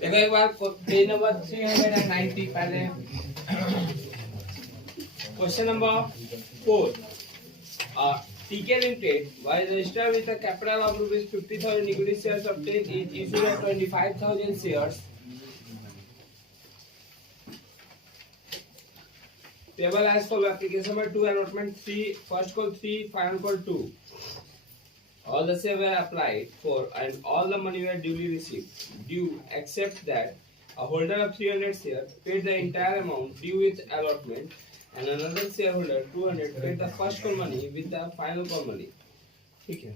देखो एक बार page number 390 पहले question number 4 TK Limited was registered with a capital of rupees 50,000 equity shares obtained is issued at 25,000 shares table as follow application number 2 allotment 3 first call 3 final call 2 all the shares were applied for and all the money were duly received due except that a holder of 300 shares paid the entire amount due with allotment and another shareholder 200 paid the first call money with the final call money. ठीक है,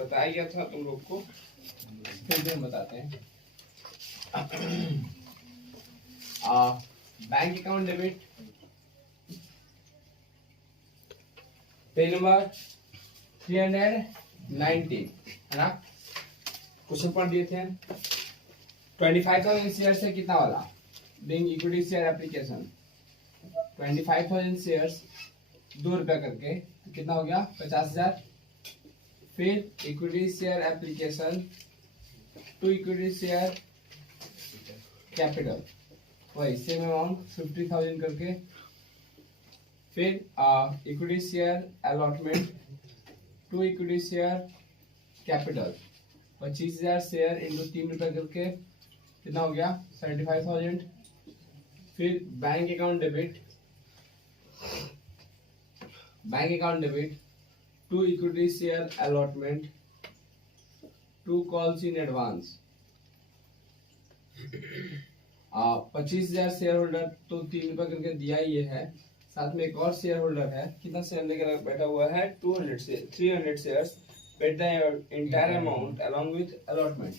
बताया गया था तुम लोग को, फिर भी हम बताते हैं. Bank account debit page number 390 है ना. क्वेश्चन पढ़ दिए थे. 25,000 शेयर से कितना वाला being equity share application 25,000 shares ₹2 करके तो कितना हो गया 50,000. फिर equity share application to equity share capital वही सेम अमाउंट 50,000 करके. फिर equity share allotment to equity share capital 25,000 share into ₹3 करके कितना हो गया 75,000. फिर bank account debit to equity share allotment to calls in advance 25,000 share holder तो ₹3 करके दिया ही है. साथ में एक और शेयर होल्डर है, कितना शेयर लेकर बैठा हुआ है 300 shares paid the entire amount along with allotment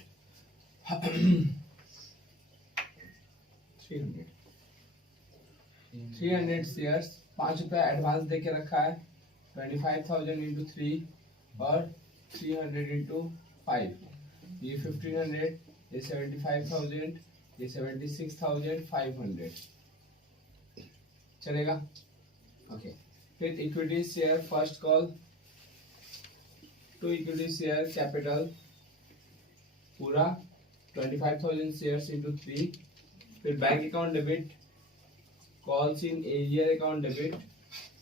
300 shares ₹5 advance देके रखा है 25,000 इंटू 3 और 300 इंटू 5 ये 1,500 ये 75,000 ये 76,500 चलेगा. ओके. फिर equity share first call to equity share capital पूरा 25,000 शेयर्स इंटू 3. फिर bank account debit calls in arrear account debit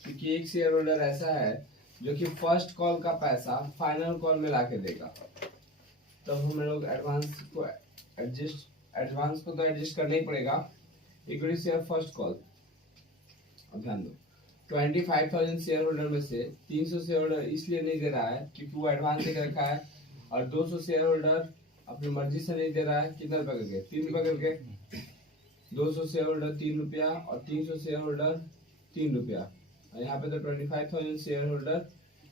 क्योंकि एक शेयर होल्डर ऐसा है जो कि फर्स्ट कॉल का पैसा फाइनल कॉल में लाके देगा. तब हम लोग एडवांस को तो एडजस्ट करना ही पड़ेगा. इक्विटी शेयर फर्स्ट कॉल अब ध्यान दो 25,000 शेयर होल्डर में से 300 शेयर होल्डर इसलिए नहीं दे रहा है क्योंकि वो एडवांस दे रखा है और 200 शेयर होल्डर अपनी मर्जी से नहीं दे रहा है. कितना ₹3 करके 3 करके 200 शेयर होल्डर ₹3 और 300 शेयर होल्डर ₹3 और यहाँ पे तो 25,000 शेयर होल्डर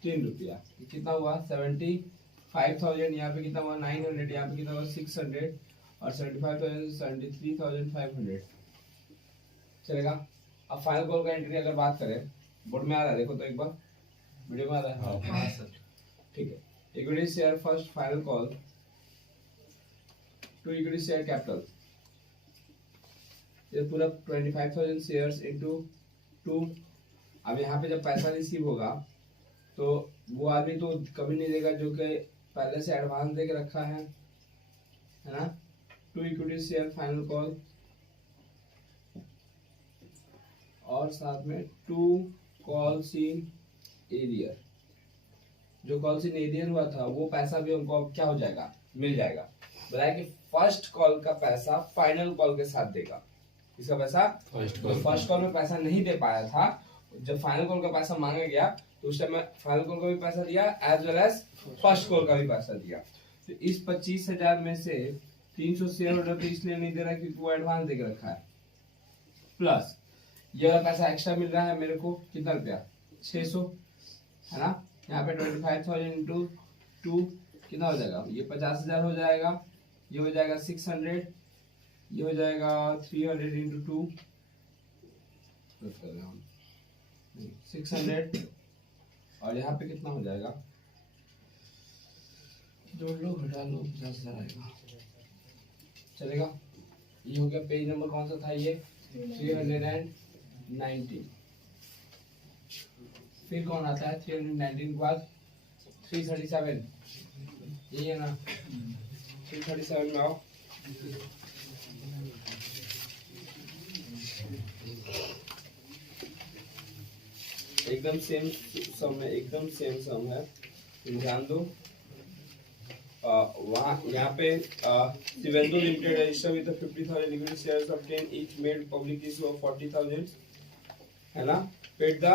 ₹3 कितना हुआ 75,000. यहाँ पे कितना हुआ 900. यहाँ पे कितना हुआ 600 और 75,000 73,500 चलेगा. अब फाइनल कॉल का एंट्री अगर बात करें बोर्ड में आ रहा है देखो तो एक बार वीडियो में आ रहा है. हाँ सर ठीक है. Equity share first final call to equity share capital ये पूरा 25,000 शेयर्स इनटू 2. अब यहाँ पे जब पैसा रिसीव होगा तो वो आदमी तो कभी नहीं देगा जो कि पहले से एडवांस दे के रखा है ना. To equity share final call और साथ में 2 कॉल्स इन एरियर. जो कॉल्स इन एरियर हुआ था वो पैसा भी हमको क्या हो जाएगा मिल जाएगा. बताया कि फर्स्ट कॉल का पैसा फाइनल कॉल के साथ देगा. इसका पैसा फर्स्ट कॉल में पैसा नहीं दे पाया था, जब फाइनल कॉल का पैसा मांगा गया तो उस टाइम फाइनल कॉल का भी पैसा दिया as well as first call का भी पैसा दिया. तो इस 25,000 में से 300 शेयर होल्डर तो इसलिए नहीं दे रहा क्योंकि वो एडवांस देके रखा है. प्लस ये वाला पैसा एक्स्ट्रा मिल रहा है मेरे को कितना रुपया 600 है ना. यहाँ पे 25,000 इंटू 2 कितना हो जाएगा ये 50,000 हो जाएगा. ये हो जाएगा 600 ये हो जाएगा 300 इंटू 2 600 और यहाँ पे कितना हो जाएगा जोड़ लो घटा लो 50,000 आएगा चलेगा. ये हो गया. पेज नंबर कौन सा था ये 390. फिर कौन आता है 319 के बाद 337, यही है ना, 337 में आओ। एकदम सेम सम है, एकदम सेम सम है, ध्यान दो। वहाँ यहाँ पे Shivendu limited register with 50,000 equity shares of 10 each made public issue of 40,000, है ना। Paid the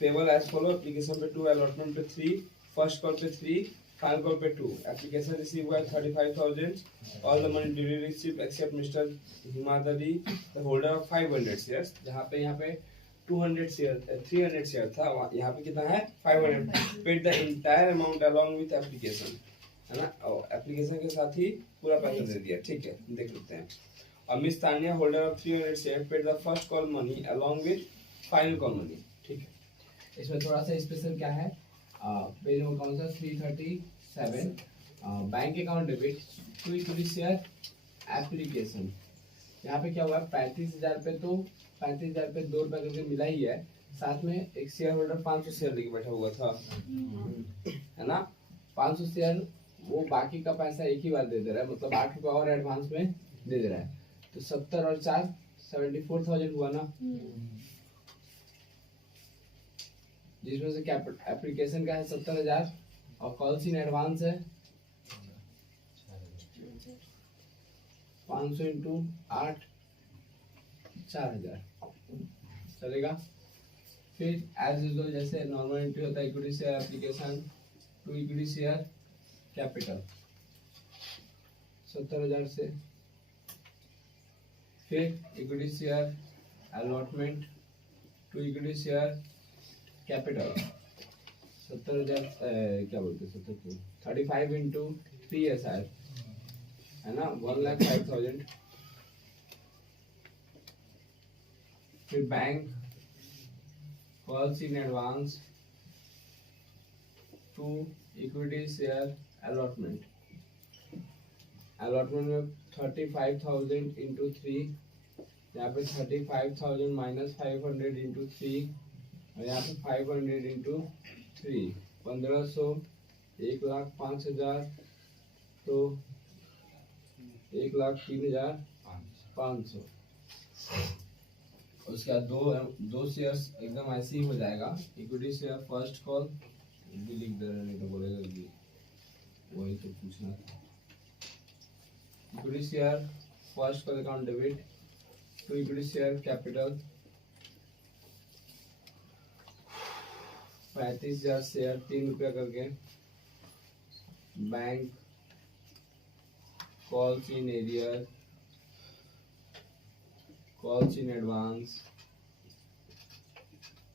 payable as follow, application पे 2, अलॉटमेंट पे 3, फर्स्ट कॉल पे 3, फाइनल कॉल पे 2। एप्लीकेशन रिसीव हुआ 35,000, all the money duly received except mister Himadri the holder of 500 shares. जहाँ पे यहाँ पे 200 शेयर 300 शेयर था, यहाँ पे कितना है 500। Paid the entire amount along with application, है ना, और एप्लीकेशन के साथ ही पूरा पैसा दे दिया। ठीक है, देख लेते हैं। और miss Tania holder of 300 share paid the first call money along with final call money. ठीक है, इसमें थोड़ा सा स्पेशल क्या है, पेज नंबर कौन सा 337, bank account debit to equity share application. यहाँ पे क्या हुआ 35,000 पे, तो 35,000 पे 2 रुपए करके मिला ही है, साथ में एक शेयर होल्डर 500 शेयर लेके बैठा हुआ था, है ना। 500 शेयर वो बाकी का पैसा एक ही बार दे दे रहा है, मतलब 8 रुपए और एडवांस में दे दे रहा है, तो 70 और 4 74,000 हुआ ना, जिसमें से कैपिटल एप्लीकेशन का है 70,000 और कॉल्स इन एडवांस है 500 इंटू 8 4,000 चलेगा। फिर एज यूजुअल जैसे नॉर्मल एंट्री होता है, equity share application to equity share capital 70,000 से, फिर equity share allotment to equity share capital 70,000, क्या बोलते 35 इंटू 3 है शायद, है ना, 1,05,000। फिर bank calls in advance to equity share allotment, allotment में 35,000 इंटू 3, यहाँ पे 35,000 माइनस 500 इंटू 3, और यहाँ पे 500 इंटू 3, 1,500, 1,05,000, तो 1,03,500। उसके बाद दो शेयर्स एकदम ऐसे ही हो जाएगा, इक्विटी शेयर फर्स्ट कॉल भी लिख दे रहे, नहीं तो बोलेगा कि वही तो पूछना था। Equity share first call account debit to equity share capital 35,000 share 3 रुपया करके, bank calls in arrear calls in advance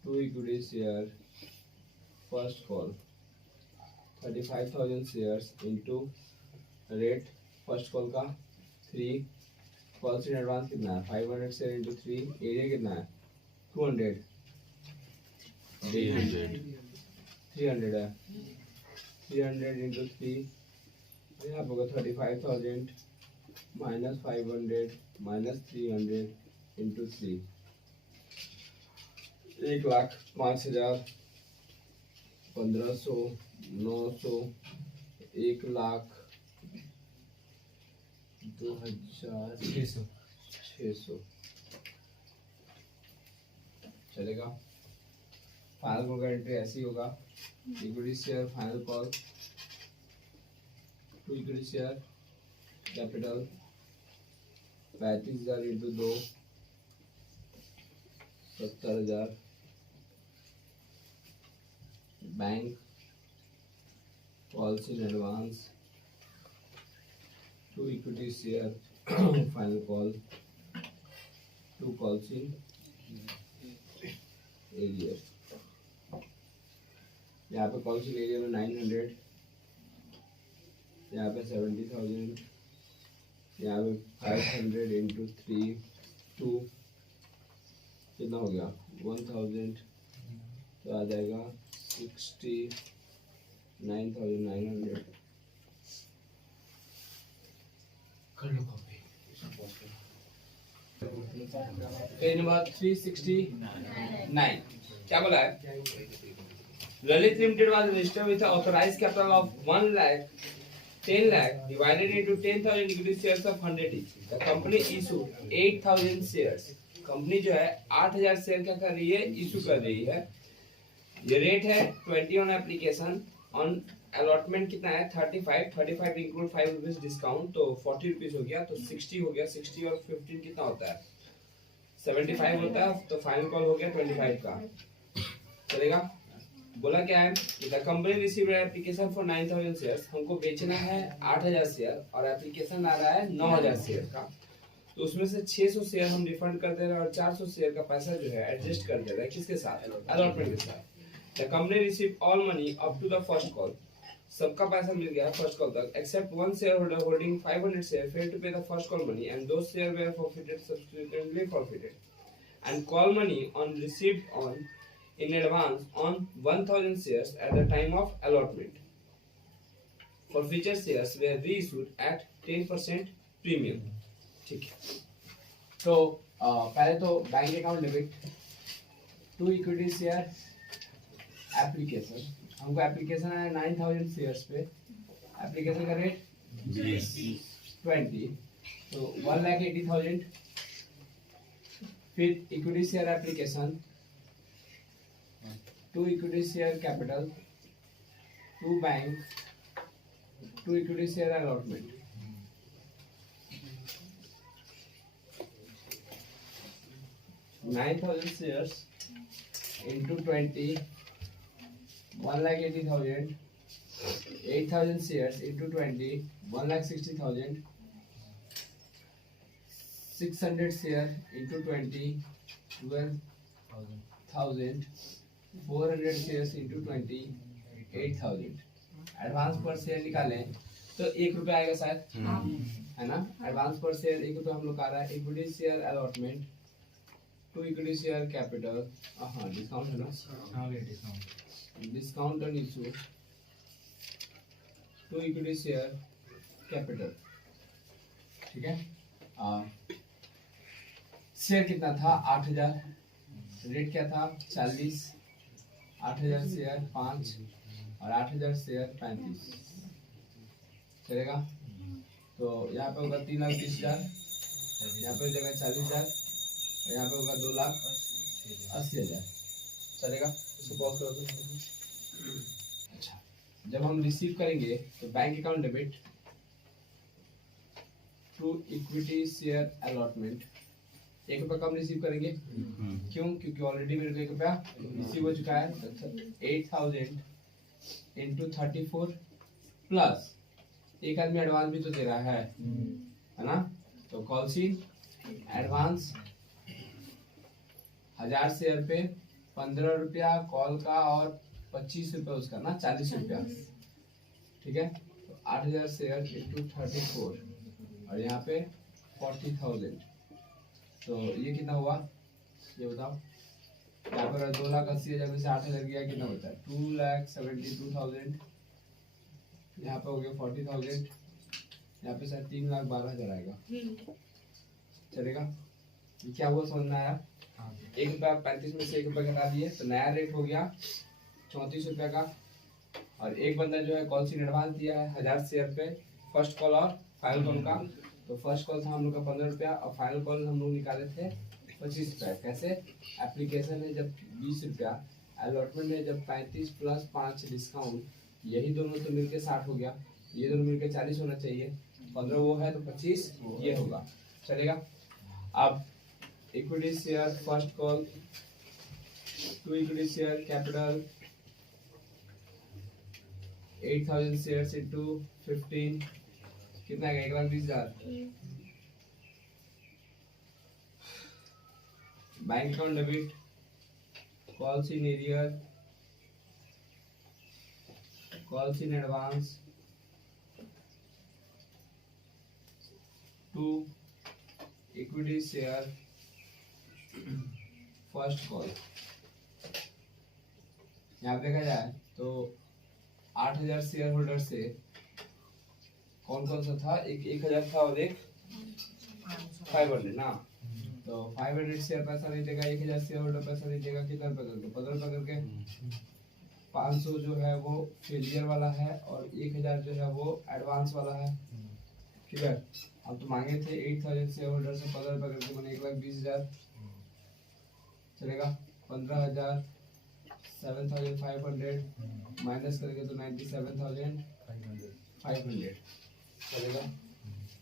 to equity share first call 35,000 shares into rate first call का 3, कॉल्स इन एडवांस कितना है 500 share into 3, area कितना है 200, 300 है, 300 into 3, यहाँ पर 35,000 माइनस 500 माइनस 300 इंटू 3, 1,05,000, 1,500, 900, 1,00,000, 2,600 चलेगा। फाइनल कॉल का एंट्री ऐसे ही होगा, equity share final call to equity share capital 35,000 into 2, 70,000, bank calls in advance to equity share final call 2 calls in arrear, यहाँ पे कॉल्स इन एरियर में 900, यहाँ पे 70,000, यहाँ पे 500 इंटू 3 2, कितना हो गया 1,000, तो आ जाएगा 69,900। कर लो कॉपी। पेज नंबर 369, क्या बोला है? Lalit limited was registered with authorised capital of 1 lakh 10 lakh divided into 10,000 equity shares of 100 each. The company issued 8,000 shares. Company जो है 8,000 शेयर क्या कर रही है? इशू कर रही है. ये रेट है 20 ऑन एप्लीकेशन. ऑन अलॉटमेंट कितना है? 35 इंक्लूड 5 रुपीज डिस्काउंट, तो 40 रुपीज हो गया, तो 60 हो गया. 60 और 15 कितना होता है? 75 होता है. तो फाइनल कॉल हो गया 25 का. चलेगा? बोला क्या है कि the company received application for 9,000 shares. हमको बेचना है 8,000 शेयर और एप्लीकेशन आ रहा है 9,000 शेयर का. तो उसमें से 600 शेयर हम रिफंड कर दे रहे हैं और 400 शेयर का पैसा जो है एडजस्ट कर दे रहे हैं. किसके साथ? अलॉटमेंट के साथ. The company receive all money up to the first call. सबका पैसा मिल गया फर्स्ट कॉल तक except one share holder holding 500 share failed to pay the first call money and those share were forfeited subsequently forfeited and call money on received on in advance on 1,000 shares at the time of allotment. Forfeiture shares were reissued at 10% premium. ठीक है. तो पहले तो bank account debit to equity share application. हमको application है 9,000 shares पे. Application का rate 20, तो 1,80,000. फिर equity share application to equity share capital to bank to equity share allotment. $9,000 shares into 20 1,80,000. 8,000 shares into 20 1,60,000. 600 share into 20 12,000. 400 shares into 20 8,000. Advance पर share निकालें तो 1 रुपया आएगा शायद, है ना? एडवांस पर शेयर 1 रुपया हम लोग आ रहा है. Equity share allotment to equity share capital. हाँ डिस्काउंट है ना? Discount on issue to equity share capital. ठीक है. शेयर कितना था? 8,000. रेट क्या था? 40. 8,000 शेयर 5 और 8,000 शेयर 35. चलेगा? तो यहाँ पे होगा 3,30,000. यहाँ पे हो जाएगा 40,000 और यहाँ पे होगा 2,80,000. चलेगा? इसको पॉज करो तो. अच्छा, जब हम रिसीव करेंगे तो bank account debit to equity share allotment. 1 रुपया कम रिसीव करेंगे. क्यों? क्योंकि ऑलरेडी मेरे को 1 रुपया रिसीव हो चुका है. 8,000 इंटू 34 प्लस एक आदमी एडवांस भी तो दे रहा है ना? तो कॉल सीन एडवांस 1,000 शेयर पे 15 रुपया कॉल का और 25 रुपया उसका ना 40 रुपया. ठीक है. तो 8,000 शेयर इंटू 34 और यहाँ पे 40,000. तो ये कितना हुआ? ये बताओ. यहाँ पर 2,80,000 में से 8,000 गया, कितना बचा? 2,72,000. यहाँ पे हो गया 40,000. यहाँ पे शायद 3,12,000 आएगा. चलेगा? ये क्या हुआ समझ में आया? 1 रुपया 35 में से 1 रुपया घटा दिए तो नया रेट हो गया 34 रुपया का. और एक बंदा जो है कॉल सीन एडवांस दिया है 1,000 शेयर पे फर्स्ट कॉल और फाइनल कॉल का. तो फर्स्ट कॉल था हम लोग का 15 रुपया और फाइनल कॉल हम लोग निकाले थे 25 रुपया. कैसे? एप्लीकेशन में जब 20 रुपया, अलॉटमेंट में जब 35 प्लस 5 डिस्काउंट, यही दोनों तो मिलके 60 हो गया. ये दोनों मिलके 40 होना चाहिए. 15 वो है तो 25 ये होगा. चलेगा? अब equity share first call to equity share capital 8,000 shares into 15 कितना आएगा? 1,20,000. Bank account debit calls in arrear calls in advance to equity share first call. यहाँ पे देखा जाए तो 8,000 शेयर होल्डर से कौन कौन सा था? एक 1,000 था और एक 500 ना. तो 500 शेयर पैसा नहीं देगा, 1000 शेयर होल्डर पैसा नहीं देगा, कितना रुपए करके 15 रुपए करके। 500 जो है वो फेलियर वाला है और 1000 जो है वो एडवांस वाला है। ठीक है, अब तो मांगे थे 8000 शेयर होल्डर से 15 रुपए करके, मैंने 1,20,000 चलेगा। 15,000 7,500 माइनस करेंगे तो 97,500 चलेगा।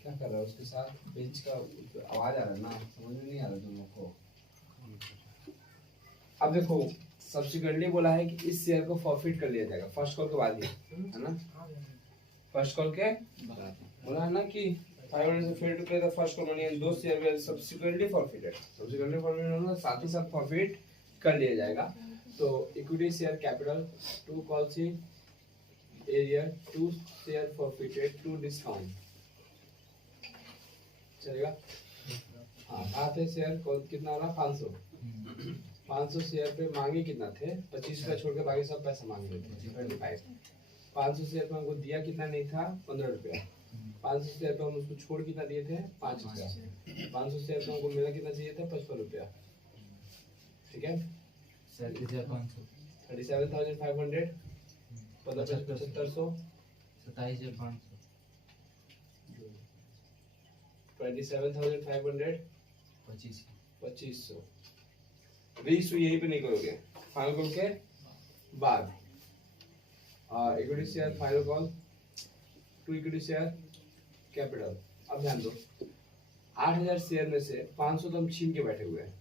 क्या कर रहा है उसके साथ, बेंच का आवाज आ रहा है ना, समझ में नहीं आ रहा तुम लोग को। अब देखो सब्सिक्वेंटली बोला है कि इस शेयर को फॉरफिट कर लिया जाएगा फर्स्ट कॉल के बाद ही, है ना। फर्स्ट कॉल के बोला है ना कि 500 से fail to pay the first call money, दो share will subsequently forfeited. Subsequently forfeited होगा साथ ही साथ फॉरफिट कर लिया जाएगा। तो इक्विटी शेयर कैपिटल 2 कॉल्स इन एरिया 2 शेयर फॉरफिटेड 2 डिस्काउंट चलेगा। हाँ कहा थे शेयर कॉल कितना हो रहा 500 शेयर पे मांगे कितना थे 25 रुपया छोड़ के बाकी सब पैसा मांग रहे थे 500 शेयर पे हमको दिया कितना नहीं था 15 रुपया। 500 शेयर पे हम उसको छोड़ कितना दिए थे 5 रुपया। 500 शेयर पे हमको मिला कितना चाहिए था 55 रुपया। ठीक है 37,500 37,500 75,500 27,500 2500 रीइशू यहीं पे नहीं करोगे, फाइनल कॉल के बाद। Equity share final call to equity share capital. अब ध्यान दो 8,000 शेयर में से 500 तो हम छीन के बैठे हुए हैं,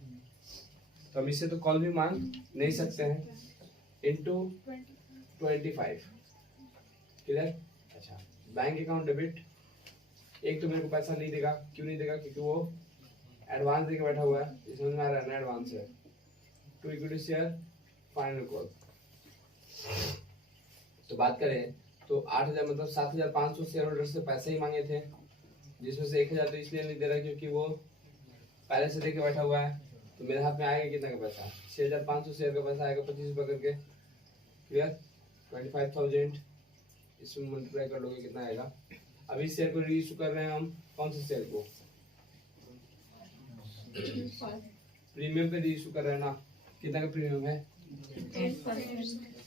तो हम इससे तो कॉल भी मांग नहीं सकते हैं, इनटू 25 क्लियर। अच्छा बैंक अकाउंट डेबिट, एक तो मेरे को पैसा नहीं देगा, क्यों नहीं देगा क्योंकि वो एडवांस देके बैठा हुआ है, समझ में आ रहा है ना, एडवांस है। To equity share final call. तो बात करें तो 8,000 मतलब 7,500 शेयर होल्डर से पैसे ही मांगे थे, जिसमें से 1,000 तो इसलिए नहीं दे रहा क्योंकि वो पहले से देके बैठा हुआ है। तो मेरे हाथ में आएगा कितना का पैसा 6,500 शेयर का पैसा आएगा 25 रुपए करके, क्लियर। 25,000 इसमें मल्टीप्लाई कर लोगे कितना आएगा। अभी शेयर को रीइशू कर रहे हैं हम, कौन से शेयर को प्रीमियम पे रीइशू कर रहे हैं ना। कितना का प्रीमियम है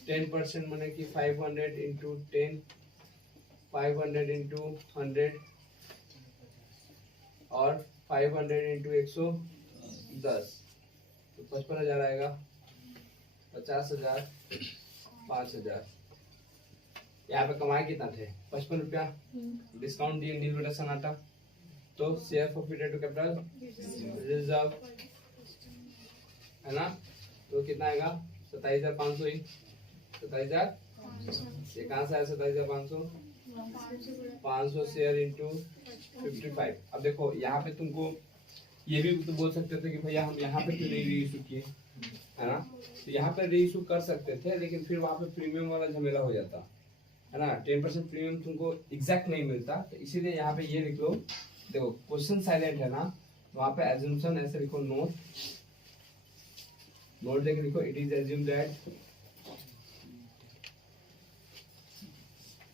10% माने कि 500 इंटू 10 500 इंटू 100 और 500 इंटू 110 तो 55,000 आएगा। 50,000 5,000 यहाँ पे कमाए कितना थे 55 रुपया, डिस्काउंट दिए नील बेटा सनाटा, तो share forfeited to capital reserve है ना। तो कितना आएगा 27,500 ही 27,000 ये कहाँ से आया 27,500 500 शेयर इंटू 55। अब देखो यहाँ पे तुमको ये भी तो बोल सकते थे कि भैया हम यहाँ पे क्यों नहीं रीइशू किए, है ना। तो यहाँ पे रीइशू कर सकते थे, लेकिन फिर वहाँ पे प्रीमियम वाला झमेला हो जाता है ना। 10% प्रीमियम तुमको एग्जैक्ट नहीं मिलता, तो इसीलिए यहाँ पे ये लिख लो। देखो क्वेश्चन साइलेंट है ना, वहाँ पे एजम्पशन ऐसे लिखो, नोट देके लिखो, it is assumed that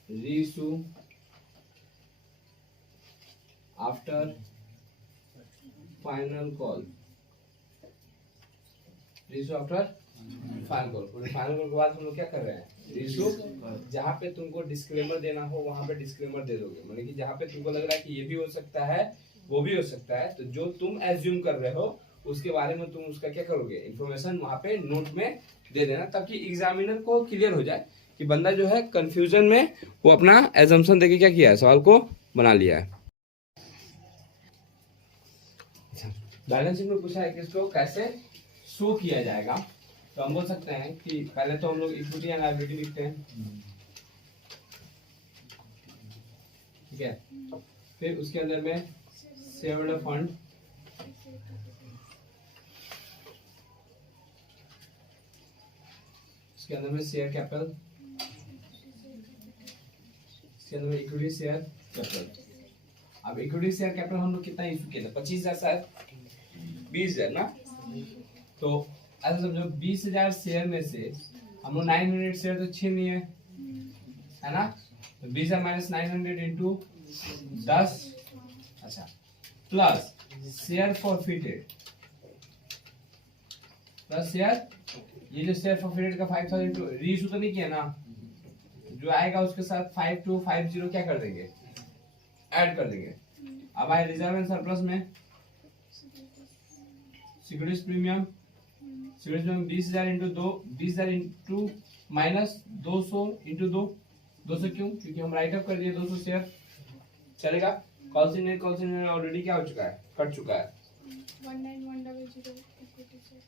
reissue after final call, reissue after final call. Final call के बाद हम लोग क्या कर रहे हैं रीइशू, जहाँ पे तुमको डिस्क्लेमर देना हो वहां पे डिस्क्लेमर दे दोगे, मतलब कि जहाँ पे तुमको लग रहा है कि ये भी हो सकता है वो भी हो सकता है, तो जो तुम एज्यूम कर रहे हो उसके बारे में तुम उसका क्या करोगे इन्फॉर्मेशन वहां पे नोट में दे देना, ताकि एग्जामिनर को क्लियर हो जाए कि बंदा जो है कंफ्यूजन में वो अपना एजम्पशन देके क्या किया है सवाल को बना लिया है। बैलेंस शीट में पूछा है कि इसको कैसे शो किया जाएगा, तो हम बोल सकते हैं कि पहले तो हम लोग इक्विटी एंड लायबिलिटी लिखते हैं, ठीक है। फिर उसके अंदर में शेयर होल्डर फंड, उसके अंदर में शेयर कैपिटल, इसके अंदर में इक्विटी शेयर कैपिटल। अब इक्विटी शेयर कैपिटल हम लोग कितना इशू किया था 25,000 शायद 20,000 ना, तो ऐसा समझो 20,000 शेयर में से हम लोग 900 शेयर तो छीन लिए है ना, तो 20,000 माइनस 900 इंटू 10, अच्छा plus share forfeited plus share, ये जो शेयर फॉर पीरियड का 5000 रीइशू तो नहीं किया ना, जो आएगा उसके साथ 5250 क्या कर देंगे, ऐड कर देंगे। अब आए रिजर्व एंड सरप्लस में securities premium, securities premium 20000 into 2, 20000 into minus 200 into 2, 200 क्यों, क्योंकि हम राइट अप कर दिए 200 शेयर, चलेगा। कॉल ऑलरेडी क्या हो चुका है, कट चुका है। 19100 इक्विटी शेयर।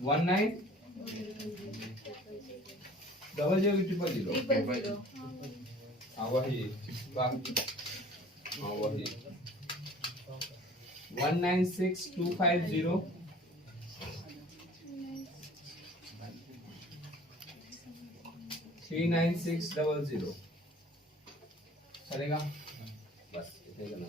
1900 000 हाँ वही, हाँ वही 196250 39600 चलेगा, बस इतने करना।